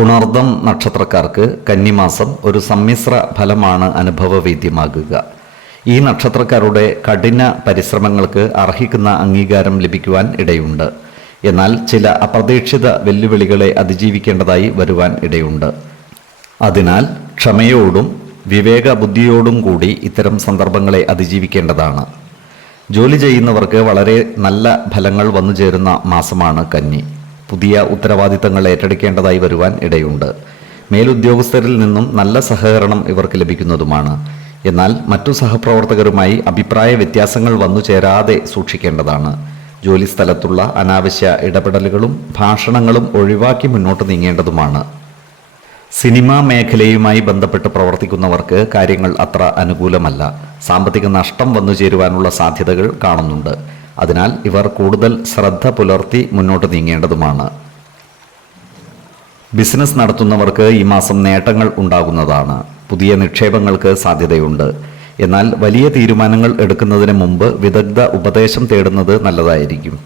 പുണർദം നക്ഷത്രക്കാർക്ക് കന്നിമാസം ഒരു സമ്മിശ്ര ഫലമാണ് അനുഭവവേദ്യമാകുക. ഈ നക്ഷത്രക്കാരുടെ കഠിന പരിശ്രമങ്ങൾക്ക് അർഹിക്കുന്ന അംഗീകാരം ലഭിക്കുവാൻ ഇടയുണ്ട്. എന്നാൽ ചില അപ്രതീക്ഷിത വെല്ലുവിളികളെ അതിജീവിക്കേണ്ടതായി വരുവാൻ ഇടയുണ്ട്. അതിനാൽ ക്ഷമയോടും വിവേക ബുദ്ധിയോടും കൂടി ഇത്തരം സന്ദർഭങ്ങളെ അതിജീവിക്കേണ്ടതാണ്. ജോലി ചെയ്യുന്നവർക്ക് വളരെ നല്ല ഫലങ്ങൾ വന്നു ചേരുന്ന മാസമാണ് കന്നി. പുതിയ ഉത്തരവാദിത്തങ്ങൾ ഏറ്റെടുക്കേണ്ടതായി വരുവാൻ ഇടയുണ്ട്. മേലുദ്യോഗസ്ഥരിൽ നിന്നും നല്ല സഹകരണം ഇവർക്ക് ലഭിക്കുന്നതുമാണ്. എന്നാൽ മറ്റു സഹപ്രവർത്തകരുമായി അഭിപ്രായ വ്യത്യാസങ്ങൾ വന്നു ചേരാതെ സൂക്ഷിക്കേണ്ടതാണ്. ജോലി സ്ഥലത്തുള്ള അനാവശ്യ ഇടപെടലുകളും ഭാഷണങ്ങളും ഒഴിവാക്കി മുന്നോട്ട് നീങ്ങേണ്ടതുമാണ്. സിനിമാ മേഖലയുമായി ബന്ധപ്പെട്ട് പ്രവർത്തിക്കുന്നവർക്ക് കാര്യങ്ങൾ അത്ര അനുകൂലമല്ല. സാമ്പത്തിക നഷ്ടം വന്നു ചേരുവാനുള്ള സാധ്യതകൾ കാണുന്നുണ്ട്. അതിനാൽ ഇവർ കൂടുതൽ ശ്രദ്ധ പുലർത്തി മുന്നോട്ട് നീങ്ങേണ്ടതുമാണ്. ബിസിനസ് നടത്തുന്നവർക്ക് ഈ മാസം നേട്ടങ്ങൾ ഉണ്ടാകുന്നതാണ്. പുതിയ നിക്ഷേപങ്ങൾക്ക് സാധ്യതയുണ്ട്. എന്നാൽ വലിയ തീരുമാനങ്ങൾ എടുക്കുന്നതിന് മുമ്പ് വിദഗ്ധ ഉപദേശം തേടുന്നത് നല്ലതായിരിക്കും.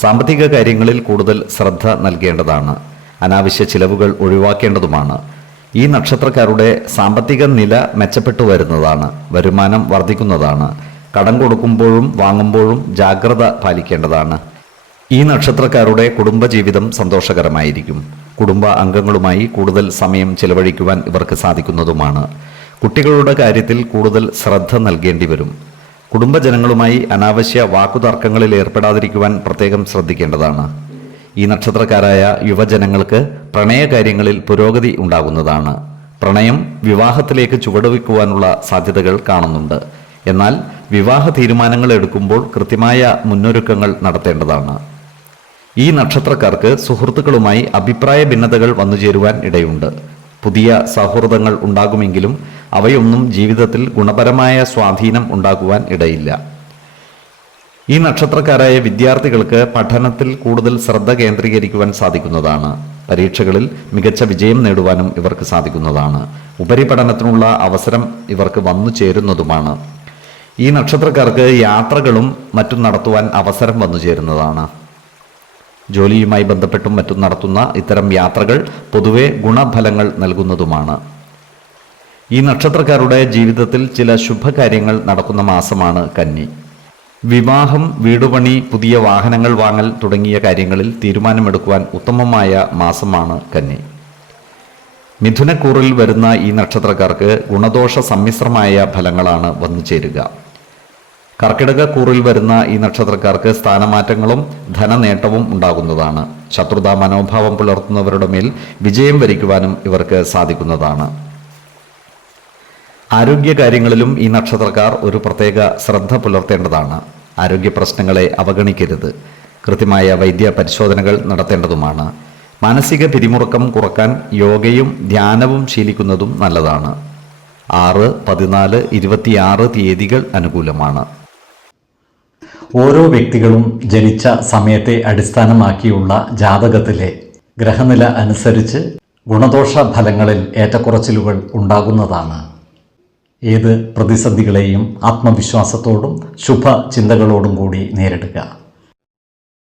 സാമ്പത്തിക കാര്യങ്ങളിൽ കൂടുതൽ ശ്രദ്ധ നൽകേണ്ടതാണ്. അനാവശ്യ ചിലവുകൾ ഒഴിവാക്കേണ്ടതുമാണ്. ഈ നക്ഷത്രക്കാരുടെ സാമ്പത്തിക നില മെച്ചപ്പെട്ടു വരുന്നതാണ്. വരുമാനം വർദ്ധിക്കുന്നതാണ്. കടം കൊടുക്കുമ്പോഴും വാങ്ങുമ്പോഴും ജാഗ്രത പാലിക്കേണ്ടതാണ്. ഈ നക്ഷത്രക്കാരുടെ കുടുംബജീവിതം സന്തോഷകരമായിരിക്കും. കുടുംബ അംഗങ്ങളുമായി കൂടുതൽ സമയം ചെലവഴിക്കുവാൻ ഇവർക്ക് സാധിക്കുന്നതുമാണ്. കുട്ടികളുടെ കാര്യത്തിൽ കൂടുതൽ ശ്രദ്ധ നൽകേണ്ടി വരും. കുടുംബജനങ്ങളുമായി അനാവശ്യ വാക്കുതർക്കങ്ങളിൽ ഏർപ്പെടാതിരിക്കുവാൻ പ്രത്യേകം ശ്രദ്ധിക്കേണ്ടതാണ്. ഈ നക്ഷത്രക്കാരായ യുവജനങ്ങൾക്ക് പ്രണയകാര്യങ്ങളിൽ പുരോഗതി ഉണ്ടാകുന്നതാണ്. പ്രണയം വിവാഹത്തിലേക്ക് ചുവടുവെക്കുവാനുള്ള സാധ്യതകൾ കാണുന്നുണ്ട്. എന്നാൽ വിവാഹ തീരുമാനങ്ങൾ എടുക്കുമ്പോൾ കൃത്യമായ മുന്നൊരുക്കങ്ങൾ നടത്തേണ്ടതാണ്. ഈ നക്ഷത്രക്കാർക്ക് സുഹൃത്തുക്കളുമായി അഭിപ്രായ ഭിന്നതകൾ വന്നുചേരുവാൻ ഇടയുണ്ട്. പുതിയ സൗഹൃദങ്ങൾ ഉണ്ടാകുമെങ്കിലും അവയൊന്നും ജീവിതത്തിൽ ഗുണപരമായ സ്വാധീനം ഉണ്ടാകുവാൻ ഇടയില്ല. ഈ നക്ഷത്രക്കാരായ വിദ്യാർത്ഥികൾക്ക് പഠനത്തിൽ കൂടുതൽ ശ്രദ്ധ കേന്ദ്രീകരിക്കുവാൻ സാധിക്കുന്നതാണ്. പരീക്ഷകളിൽ മികച്ച വിജയം നേടുവാനും ഇവർക്ക് സാധിക്കുന്നതാണ്. ഉപരിപഠനത്തിനുള്ള അവസരം ഇവർക്ക് വന്നു ചേരുന്നതുമാണ്. ഈ നക്ഷത്രക്കാർക്ക് യാത്രകളും മറ്റും നടത്തുവാൻ അവസരം വന്നു ചേരുന്നതാണ്. ജോലിയുമായി ബന്ധപ്പെട്ടും മറ്റും നടത്തുന്ന ഇത്തരം യാത്രകൾ പൊതുവെ ഗുണഫലങ്ങൾ നൽകുന്നതുമാണ്. ഈ നക്ഷത്രക്കാരുടെ ജീവിതത്തിൽ ചില ശുഭകാര്യങ്ങൾ നടക്കുന്ന മാസമാണ് കന്നി. വിവാഹം വീടുപണി പുതിയ വാഹനങ്ങൾ വാങ്ങൽ തുടങ്ങിയ കാര്യങ്ങളിൽ തീരുമാനമെടുക്കുവാൻ ഉത്തമമായ മാസമാണ് കന്നി. മിഥുനക്കൂറിൽ വരുന്ന ഈ നക്ഷത്രക്കാർക്ക് ഗുണദോഷ സമ്മിശ്രമായ ഫലങ്ങളാണ് വന്നു ചേരുക. കർക്കിടക കൂറിൽ വരുന്ന ഈ നക്ഷത്രക്കാർക്ക് സ്ഥാനമാറ്റങ്ങളും ധനനേട്ടവും ഉണ്ടാകുന്നതാണ്. ശത്രുതാ മനോഭാവം പുലർത്തുന്നവരുടെ മേൽ വിജയം വരിക്കുവാനും ഇവർക്ക് സാധിക്കുന്നതാണ്. ആരോഗ്യകാര്യങ്ങളിലും ഈ നക്ഷത്രക്കാർ ഒരു പ്രത്യേക ശ്രദ്ധ പുലർത്തേണ്ടതാണ്. ആരോഗ്യ പ്രശ്നങ്ങളെ അവഗണിക്കരുത്. കൃത്യമായ വൈദ്യ പരിശോധനകൾ നടത്തേണ്ടതുമാണ്. മാനസിക പിരിമുറുക്കം കുറയ്ക്കാൻ യോഗയും ധ്യാനവും ശീലിക്കുന്നതും നല്ലതാണ്. ആറ് പതിനാല് ഇരുപത്തിയാറ് തീയതികൾ അനുകൂലമാണ്. ഓരോ വ്യക്തികളും ജനിച്ച സമയത്തെ അടിസ്ഥാനമാക്കിയുള്ള ജാതകത്തിലെ ഗ്രഹനില അനുസരിച്ച് ഗുണദോഷ ഫലങ്ങളിൽ ഏറ്റക്കുറച്ചിലുകൾ ഉണ്ടാകുന്നതാണ്. ഏത് പ്രതിസന്ധികളെയും ആത്മവിശ്വാസത്തോടും ശുഭ ചിന്തകളോടും കൂടി നേരിടുക.